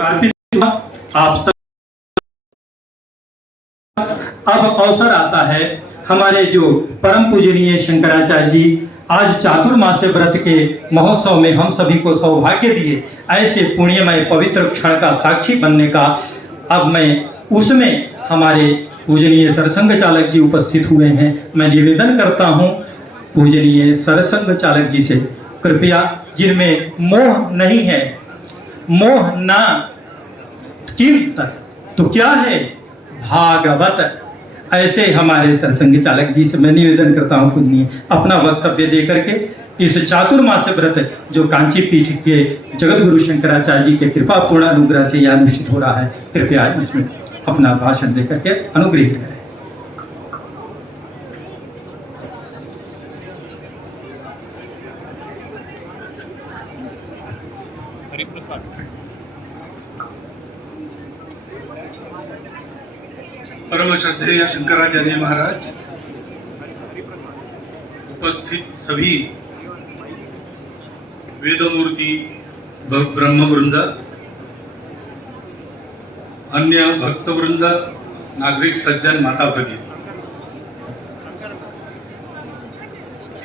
लोकार्पित हुआ। आप सब अब अवसर आता है हमारे जो परम पूजनीय शंकराचार्य जी आज चातुर्मास्य व्रत के महोत्सव में हम सभी को सौभाग्य दिए, ऐसे पुण्यमय पवित्र क्षण का साक्षी बनने का। अब मैं उसमें हमारे पूजनीय सरसंघ चालक जी उपस्थित हुए हैं। मैं निवेदन करता हूं पूजनीय सरसंघ चालक जी से, कृपया जिनमें मोह नहीं है, मोह ना कीमत तो क्या है भागवत, ऐसे हमारे सरसंघ चालक जी से मैं निवेदन करता हूं पूजनीय अपना वक्तव्य दे करके इस चातुर्मास व्रत जो कांची पीठ के जगत गुरु शंकराचार्य जी के कृपा पूर्ण अनुग्रह से यह अनुष्ठित हो रहा है, कृपया इसमें अपना भाषण दे करके अनुग्रहित करें। परम श्रद्धेय शंकराचार्य महाराज, उपस्थित सभी वेदमूर्ति ब्रह्मवृंद, अन्य भक्तवृंद, नागरिक सज्जन, माता भगिनी,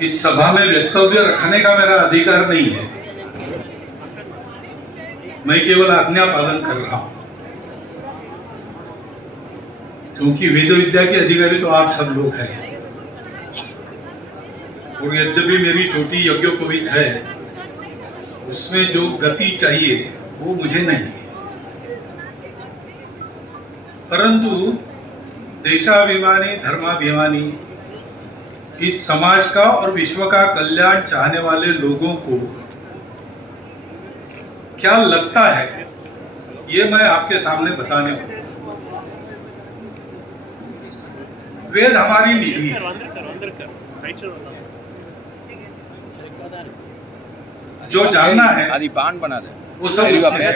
इस सभा में वक्तव्य रखने का मेरा अधिकार नहीं है। मैं केवल आज्ञा पालन कर रहा हूं, क्योंकि वेद विद्या के अधिकारी तो आप सब लोग हैं। और यद्यपि मेरी छोटी यज्ञोपवीत है, उसमें जो गति चाहिए वो मुझे नहीं है, परंतु देशाभिमानी, धर्माभिमानी, इस समाज का और विश्व का कल्याण चाहने वाले लोगों को क्या लगता है ये मैं आपके सामने बताने वाला हूं। वेद हमारी निधि है। जो जानना है आदि बाण बना दे वो सब उसमें है।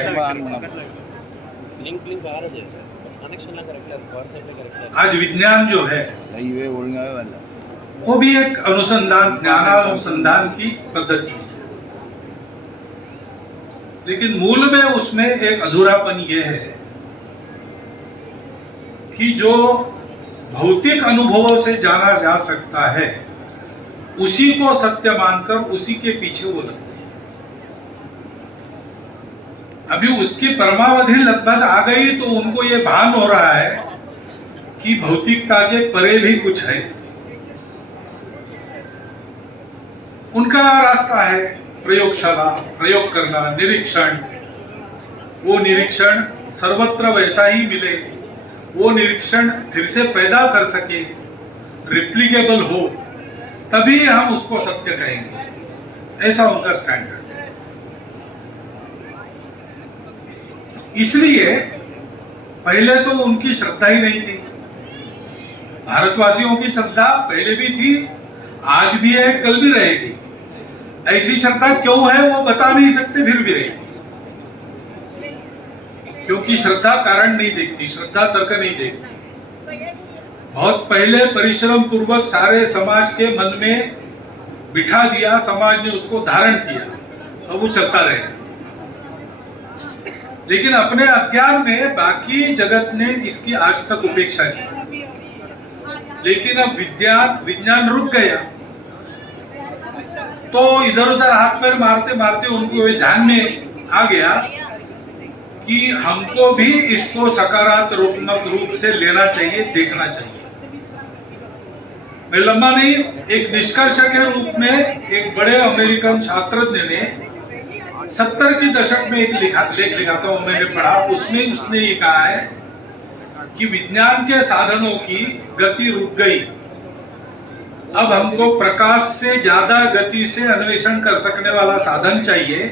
आज विज्ञान जो है वो भी एक अनुसंधान, ज्ञानानुसंधान की पद्धति है, लेकिन मूल में उसमें एक अधूरापन यह है कि जो भौतिक अनुभवों से जाना जा सकता है उसी को सत्य मानकर उसी के पीछे वो लगते हैं। अभी उसकी परमावधि लगभग आ गई तो उनको ये भान हो रहा है कि भौतिकता के परे भी कुछ है। उनका रास्ता है प्रयोगशाला, प्रयोग करना, निरीक्षण। वो निरीक्षण सर्वत्र वैसा ही मिले, वो निरीक्षण फिर से पैदा कर सके, रिप्लिकेबल हो, तभी हम उसको सत्य कहेंगे। ऐसा उनका स्टैंडर्ड है। इसलिए पहले तो उनकी श्रद्धा ही नहीं थी। भारतवासियों की श्रद्धा पहले भी थी, आज भी है, कल भी रहेगी। ऐसी श्रद्धा क्यों है वो बता नहीं सकते, फिर भी रहेगी, क्योंकि श्रद्धा कारण नहीं देखती, श्रद्धा तर्क नहीं देखती। बहुत पहले परिश्रम पूर्वक सारे समाज के मन में बिठा दिया, समाज ने उसको धारण किया, अब वो चलता रहेगा। लेकिन अपने अज्ञान में बाकी जगत ने इसकी आज तक उपेक्षा की। लेकिन अब विज्ञान रुक गया, तो इधर उधर हाथ पैर मारते मारते उनको ये ध्यान में आ गया कि हमको भी इसको सकारात्मक रूप से लेना चाहिए, देखना चाहिए। मैं लंबा नहीं, एक निष्कर्ष के रूप में एक बड़े अमेरिकन शास्त्रज्ञ ने 70 के दशक में एक लेख लिखा था, मैंने पढ़ा। उसमें उसने ये कहा है कि विज्ञान के साधनों की गति रुक गई, अब हमको प्रकाश से ज्यादा गति से अन्वेषण कर सकने वाला साधन चाहिए।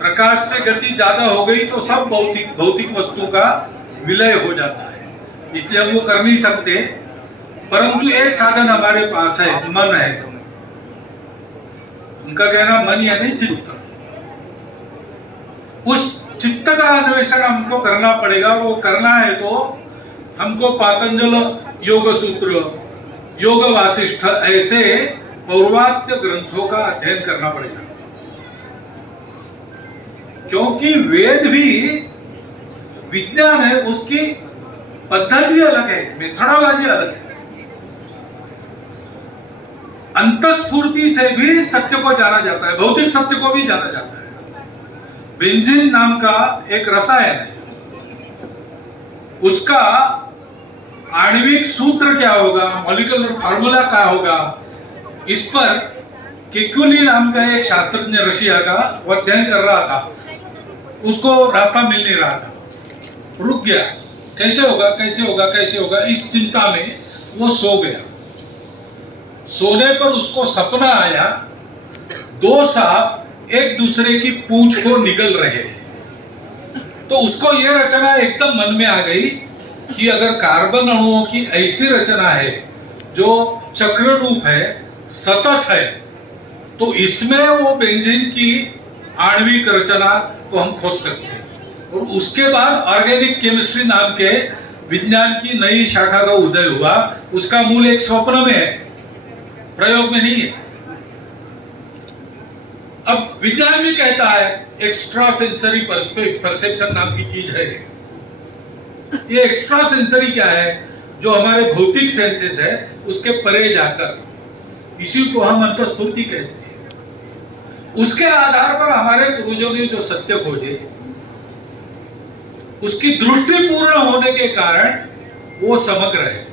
प्रकाश से गति ज्यादा हो गई तो सब भौतिक वस्तु का विलय हो जाता है, इसलिए हम वो कर नहीं सकते। परंतु एक साधन हमारे पास है, मन है। उनका कहना मन यानी चित्त। उस चित्त का अन्वेषण हमको करना पड़ेगा। वो करना है तो हमको पातंजल योग सूत्र, योग वासिष्ठ ऐसे पौर्वात्य ग्रंथों का अध्ययन करना पड़ेगा, क्योंकि वेद भी विज्ञान है उसकी पद्धति अलग है, मेथोडोलॉजी अलग है। अंतस्फूर्ति से भी सत्य को जाना जाता है, भौतिक सत्य को भी जाना जाता है। बेंजीन नाम का एक रसायन है, उसका आणविक सूत्र क्या होगा, मॉलिक्यूलर फार्मूला क्या होगा, इस पर केकुली नाम का एक शास्त्रज्ञ रशिया का वो अध्ययन कर रहा था। उसको रास्ता मिल नहीं रहा था, रुक गया, कैसे होगा कैसे होगा कैसे होगा, इस चिंता में वो सो गया। सोने पर उसको सपना आया, दो सांप एक दूसरे की पूंछ को निगल रहे हैं। तो उसको यह रचना एकदम मन में आ गई कि अगर कार्बन अणुओं की ऐसी रचना है जो चक्र रूप है, सतत है, तो इसमें वो बेंजीन की आणविक रचना को हम खोज सकते हैं। और उसके बाद ऑर्गेनिक केमिस्ट्री नाम के विज्ञान की नई शाखा का उदय हुआ। उसका मूल एक स्वप्न में है, प्रयोग में नहीं है। अब विज्ञान भी कहता है एक्स्ट्रा सेंसरी परसेप्शन नाम की चीज है। ये एक्स्ट्रा सेंसरी क्या है, जो हमारे भौतिक सेंसेस है उसके परे जाकर, इसी को हम अंतस्फूर्ति कहते हैं। उसके आधार पर हमारे पूर्वजों ने जो सत्य खोजे, उसकी दृष्टि पूर्ण होने के कारण वो समग्र है।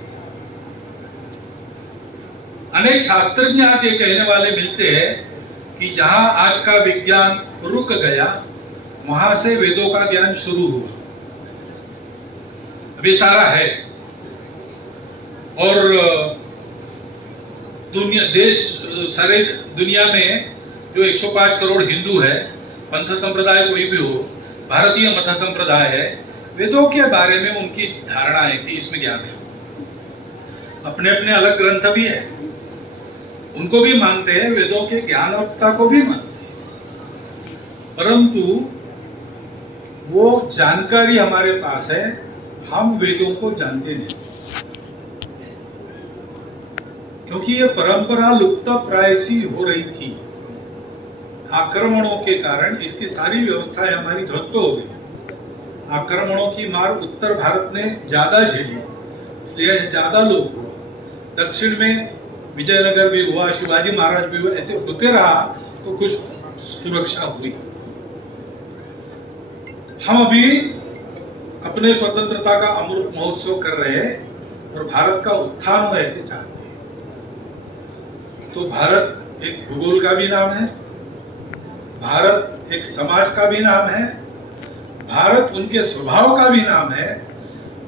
अनेक शास्त्रज्ञ आज ये कहने वाले मिलते हैं कि जहां आज का विज्ञान रुक गया, वहां से वेदों का ज्ञान शुरू हुआ। अभी सारा है, और सारे दुनिया में जो 105 करोड़ हिंदू है, पंथ संप्रदाय कोई भी हो, भारतीय मत संप्रदाय है, वेदों के बारे में उनकी धारणा है कि इसमें ज्ञान है। अपने अपने अलग ग्रंथ भी है, उनको भी मानते हैं, वेदों के ज्ञानवत्ता को भी मानते हैं, परंतु वो जानकारी हमारे पास है, हम वेदों को जानते नहीं, क्योंकि ये परंपरा लुप्त प्राय सी हो रही थी। आक्रमणों के कारण इसकी सारी व्यवस्थाएं हमारी ध्वस्त हो गई। आक्रमणों की मार उत्तर भारत ने ज्यादा झेली, इसलिए ज्यादा लोग हुआ। दक्षिण में विजयनगर भी हुआ, शिवाजी महाराज भी हुआ, ऐसे होते रहा तो कुछ सुरक्षा हुई। हम अभी अपने स्वतंत्रता का अमृत महोत्सव कर रहे हैं और भारत का उत्थान हो ऐसे चाहते हैं। तो भारत एक भूगोल का भी नाम है, भारत एक समाज का भी नाम है, भारत उनके स्वभाव का भी नाम है,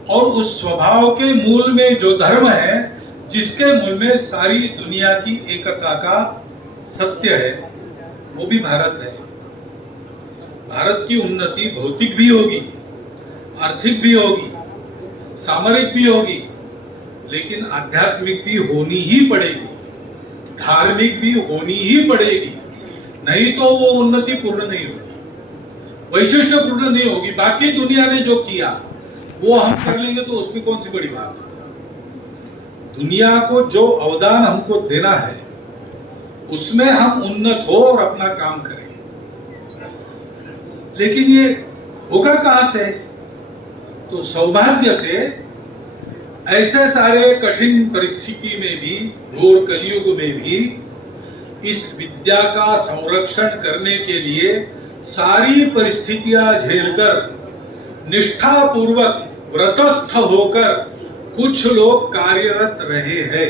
और उस स्वभाव के मूल में जो धर्म है, जिसके मूल में सारी दुनिया की एकता का सत्य है, वो भी भारत है। भारत की उन्नति भौतिक भी होगी, आर्थिक भी होगी, सामरिक भी होगी, लेकिन आध्यात्मिक भी होनी ही पड़ेगी, धार्मिक भी होनी ही पड़ेगी, नहीं तो वो उन्नति पूर्ण नहीं होगी, वैशिष्ट्य पूर्ण नहीं होगी। बाकी दुनिया ने जो किया वो हम कर लेंगे तो उसमें कौन सी बड़ी बात है। दुनिया को जो अवदान हमको देना है, उसमें हम उन्नत हो और अपना काम करें। लेकिन ये होगा कहां से? तो सौभाग्य से ऐसे सारे कठिन परिस्थिति में भी, घोर कलयुग में भी, इस विद्या का संरक्षण करने के लिए सारी परिस्थितियां झेलकर, निष्ठापूर्वक व्रतस्थ होकर कुछ लोग कार्यरत रहे हैं।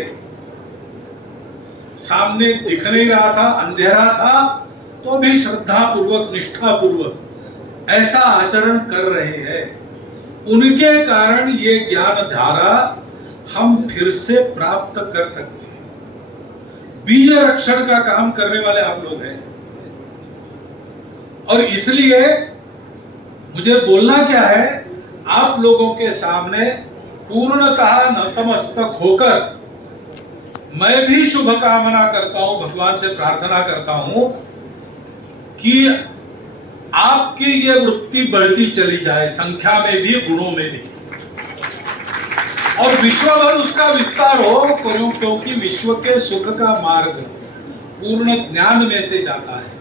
सामने दिख नहीं रहा था, अंधेरा था, तो भी श्रद्धापूर्वक, निष्ठापूर्वक ऐसा आचरण कर रहे हैं। उनके कारण ये ज्ञान धारा हम फिर से प्राप्त कर सकते हैं। बीज रक्षण का काम करने वाले आप लोग हैं, और इसलिए मुझे बोलना क्या है, आप लोगों के सामने पूर्णतः नतमस्तक होकर मैं भी शुभ कामना करता हूं, भगवान से प्रार्थना करता हूं कि आपकी ये वृत्ति बढ़ती चली जाए, संख्या में भी, गुणों में भी, और विश्व भर उसका विस्तार हो। क्योंकि विश्व के सुख का मार्ग पूर्ण ज्ञान में से जाता है,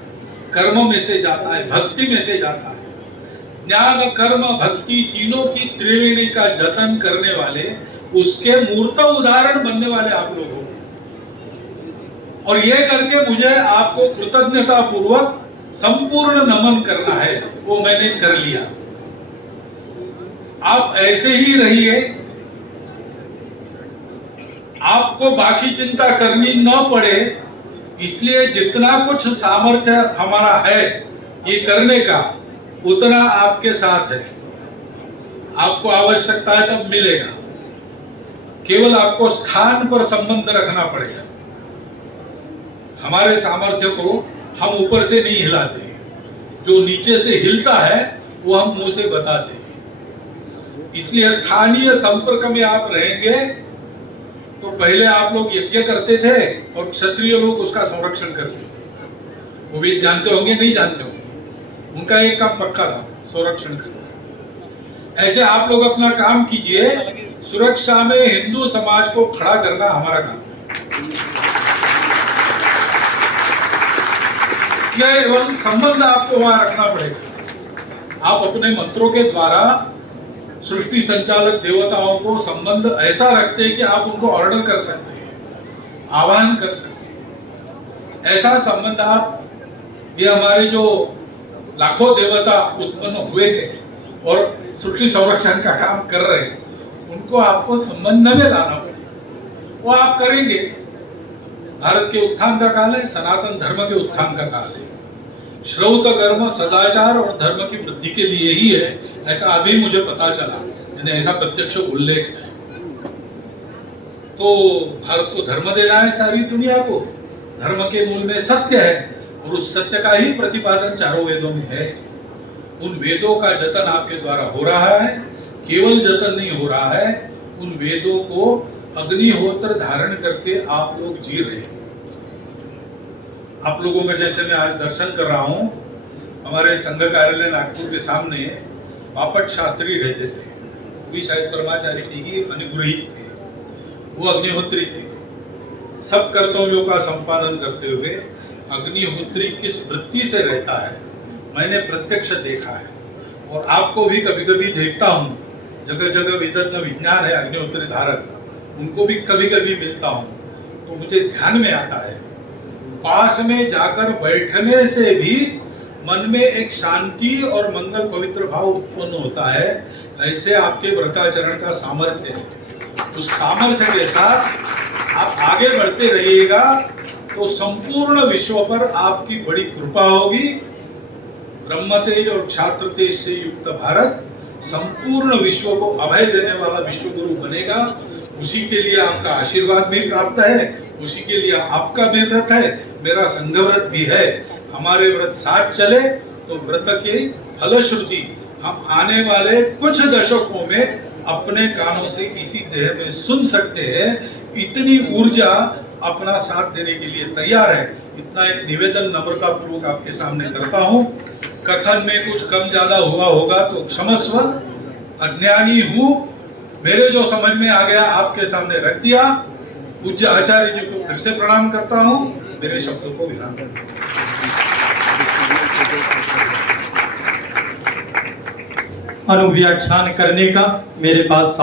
कर्म में से जाता है, भक्ति में से जाता है। ज्ञान कर्म भक्ति तीनों की त्रिवेणी का जतन करने वाले, उसके मूर्त उदाहरण बनने वाले आप लोग हो। और ये करके मुझे आपको कृतज्ञता पूर्वक संपूर्ण नमन करना है, वो मैंने कर लिया। आप ऐसे ही रहिए, आपको बाकी चिंता करनी न पड़े, इसलिए जितना कुछ सामर्थ्य हमारा है ये करने का, उतना आपके साथ है। आपको आवश्यकता है तब मिलेगा, केवल आपको स्थान पर संबंध रखना पड़ेगा। हमारे सामर्थ्य को हम ऊपर से नहीं हिलाते, जो नीचे से हिलता है वो हम मुंह से बताते हैं। इसलिए स्थानीय संपर्क में आप रहेंगे तो पहले आप लोग यज्ञ करते थे और क्षत्रिय लोग उसका संरक्षण करते थे। वो भी जानते होंगे, नहीं जानते होंगे, उनका एक काम पक्का था, संरक्षण करना। ऐसे आप लोग अपना काम कीजिए, सुरक्षा में हिंदू समाज को खड़ा करना हमारा काम है। एवं संबंध आपको वहां रखना पड़ेगा। आप अपने मंत्रों के द्वारा सृष्टि संचालक देवताओं को संबंध ऐसा रखते हैं कि आप उनको ऑर्डर कर सकते हैं, आह्वान कर सकते हैं। ऐसा संबंध आप, ये हमारे जो लाखों देवता उत्पन्न हुए थे और सृष्टि संरक्षण का काम कर रहे हैं, उनको आपको संबंध में लाना पड़ेगा। वो आप करेंगे। भारत के उत्थान का काल है, सनातन धर्म के उत्थान का काल है। श्रौत कर्म सदाचार और धर्म की वृद्धि के लिए ही है, ऐसा अभी मुझे पता चला, मैंने ऐसा प्रत्यक्ष उल्लेख है। तो भारत को धर्म देना है, सारी दुनिया को। धर्म के मूल में सत्य है और उस सत्य का ही प्रतिपादन चारों वेदों में है। उन वेदों का जतन आपके द्वारा हो रहा है, केवल जतन नहीं हो रहा है, उन वेदों को अग्निहोत्र धारण करके आप लोग जी रहे हैं। आप लोगों का जैसे मैं आज दर्शन कर रहा हूं, हमारे संघ कार्यालय नागपुर के सामने बापट शास्त्री रहते थे, वो भी शायद परमाचार्य की ही अनुग्रहित थे, वो अग्निहोत्री थे। सब कर्तव्यों का संपादन करते हुए अग्निहोत्री किस वृत्ति से रहता है मैंने प्रत्यक्ष देखा है। और आपको भी कभी कभी देखता हूँ, जगह जगह विदग्ध विज्ञान है अग्निहोत्री धारक, उनको भी कभी कभी मिलता हूँ, तो मुझे ध्यान में आता है, पास में जाकर बैठने से भी मन में एक शांति और मंगल पवित्र भाव उत्पन्न होता है। ऐसे आपके व्रताचरण का सामर्थ्य है। उस सामर्थ्य के साथ आप आगे बढ़ते रहिएगा तो संपूर्ण विश्व पर आपकी बड़ी कृपा होगी। ब्रह्मतेज और छात्र तेज से युक्त भारत संपूर्ण विश्व को अभय देने वाला विश्व गुरु बनेगा। उसी के लिए आपका आशीर्वाद भी प्राप्त है, उसी के लिए आपका भी व्रत है, मेरा संघ व्रत भी है। हमारे व्रत साथ चले तो व्रत की फलश्रुति हम आने वाले कुछ दशकों में अपने कानों से इसी देह में सुन सकते हैं। इतनी ऊर्जा अपना साथ देने के लिए तैयार है। इतना एक निवेदन नम्रता पूर्वक आपके सामने करता हूँ। कथन में कुछ कम ज्यादा हुआ होगा तो क्षमस्व, अज्ञानी हूँ। मेरे जो समझ में आ गया आपके सामने रख दिया। पूज्य आचार्य जी को फिर से प्रणाम करता हूँ, मेरे शब्दों को विराम करता हूँ। अनुव्याख्यान करने का मेरे पास